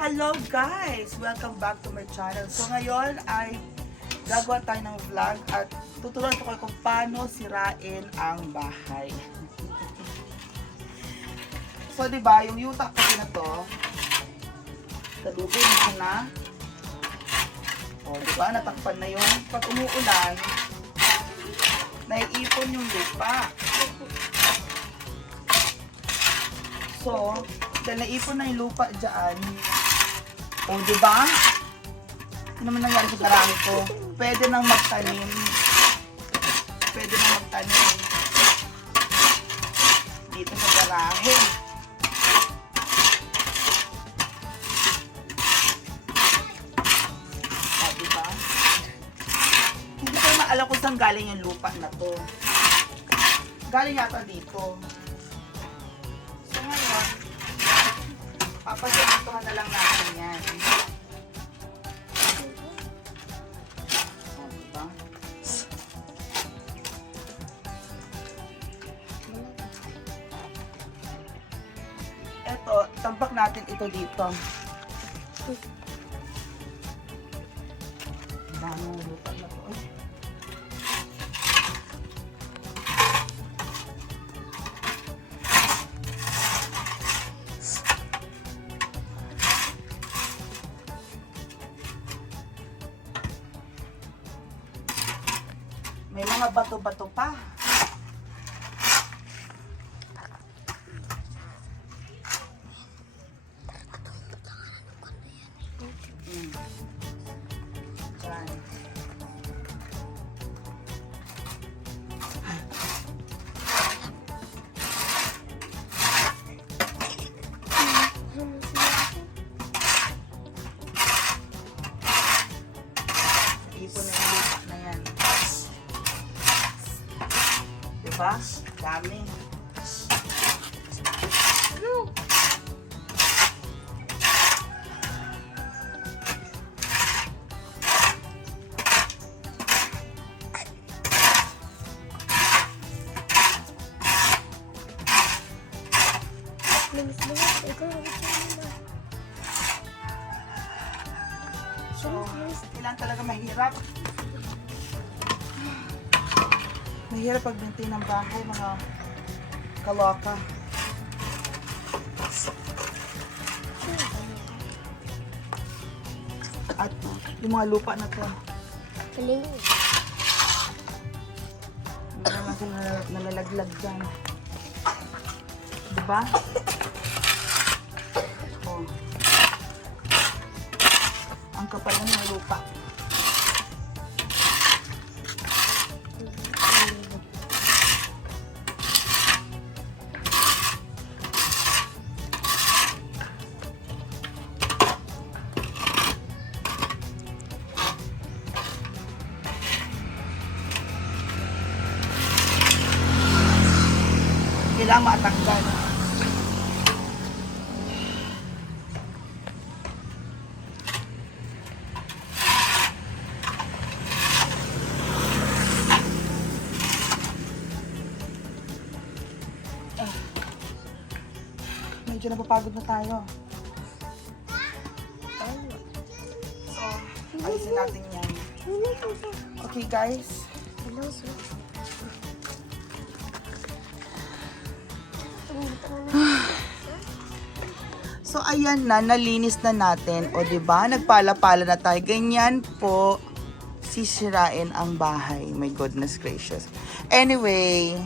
Hello guys! Welcome back to my channel. So ngayon ay gagawa tayo ng vlog at tuturuan ko kayo kung paano sirain ang bahay. so di ba yung yuta kasi na to, talupin mo na. O di ba natakpan na yun. Pag umuulan, naiipon yung lupa. So, dahil naipon na yung lupa dyan, o, di ba? Ano naman nangyari sa karami ko? Pwede nang magtanim. Pwede nang magtanim. Dito sa garahe. O, di ba? Hindi ko na alam kung saan galing yung lupa na to. Galing yata dito. Papasimituhan na lang natin yan. O, diba? Eto, tambak natin ito dito. Dami ng lupa mga bato-bato pa. Mm. Yan. Diba? Dami. So, kailangan talaga mahirap. Mahirap pagbinti ng bahay, mga kaloka. At yung mga lupa na to, meron na sila nalalaglag dyan. Diba? Oh. Ang kapal ng lupa. Kailangan matanggal. Medyo napapagod na tayo. So, alisin natin yan. Okay guys. So ayan na, nalinis na natin. O 'di ba? Nagpala-pala na tayo. Ganyan po sisirain ang bahay. My goodness gracious. Anyway,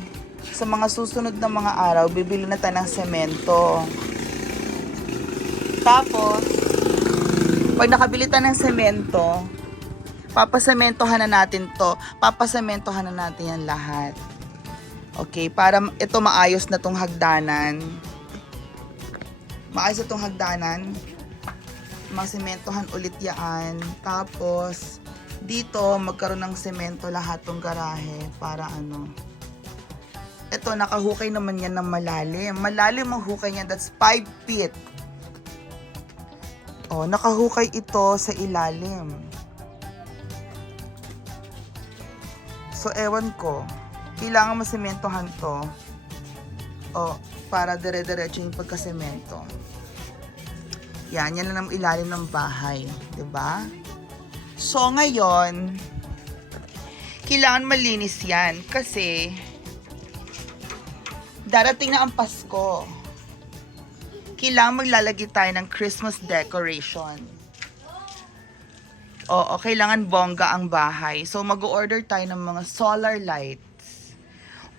sa mga susunod na mga araw, bibili na tayo ng semento. Tapos, pag nakabili tayo ng semento, papasementohan na natin to. Papasementohan na natin yan lahat. Okay, para ito maayos na tong hagdanan. Maayos na tong hagdanan. Masimentohan ulit yan. Tapos, dito, magkaroon ng semento lahat tong garahe para ano. Ito, nakahukay naman yan ng malalim. Malalim ang hukay niya. That's 5 feet. Oh, nakahukay ito sa ilalim. So, ewan ko. Kailangan masimentohan to. Oh, para dire-diretso yung pagkasemento. Yan, yan lang ang ilalim ng bahay. ba? So, ngayon, kailangan malinis yan kasi darating na ang Pasko. Kailangan maglalagay tayo ng Christmas decoration. Oo, kailangan bongga ang bahay. So, mag-order tayo ng mga solar lights.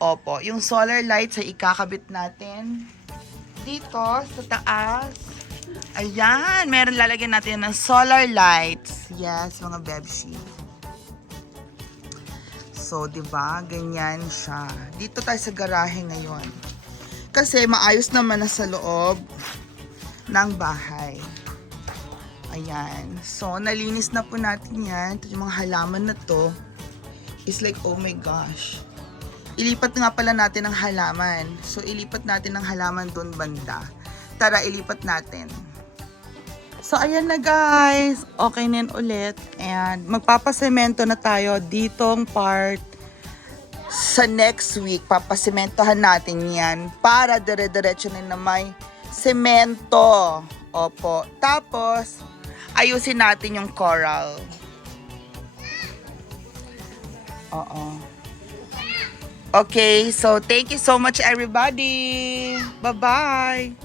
Opo, yung solar lights ay ikakabit natin dito sa taas. Ayan, meron lalagyan natin ng solar lights. Yes, mga bebshi. So, 'di ba? Ganyan siya. Dito tayo sa garahe ngayon. Kasi maayos naman na sa loob ng bahay. Ayan. So, nalinis na po natin yan. Ito yung mga halaman na to. Is like, oh my gosh. Ilipat nga pala natin ang halaman. So, ilipat natin ang halaman doon banda. Tara, ilipat natin. So, ayan na guys. Okay na ulit. And magpapasemento na tayo ditong part sa next week. Papasementohan natin yan para dire-diretso na na may semento. Opo. Tapos, ayusin natin yung coral. Oo. Okay, so thank you so much everybody. Bye-bye.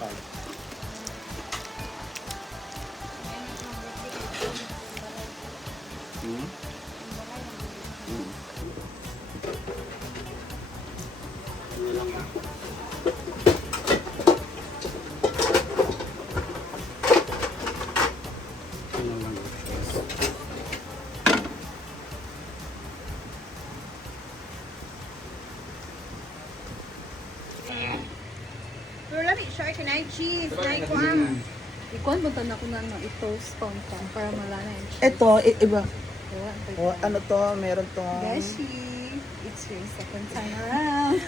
Pero lami, hmm? hmm. Shark and I cheese. Ko ang. Ikon, bunta na ko na no, i-toast ko ang para malana yung cheese. Ito, i- iba. Ewan, Oh, ano to? Meron to. Beshi, it's your second time around.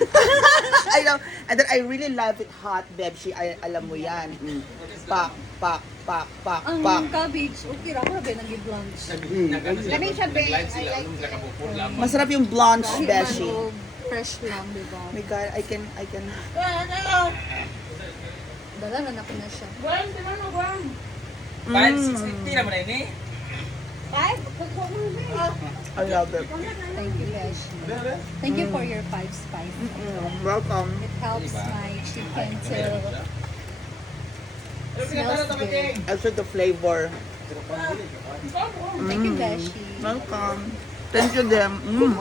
I know. And then I really love it hot, Bebshi. Ay, alam mo yan. Mm. Pak, pak, pak, pak, ang pak. cabbage, okay ra ko na ba nang lunch. Kami siya, be, I Masarap yung blanche, Beshi. fresh lang, di ba? Oh my God, I can, I can. Dala na ako na siya. Five, Mm. six fifty naman na ini. I love it. Thank you, Beshi. Thank you for your five spice. Mm, welcome. It helps my chicken to smells good. Also the flavor. Thank you, Beshi. Welcome. Thank you, them. Mm.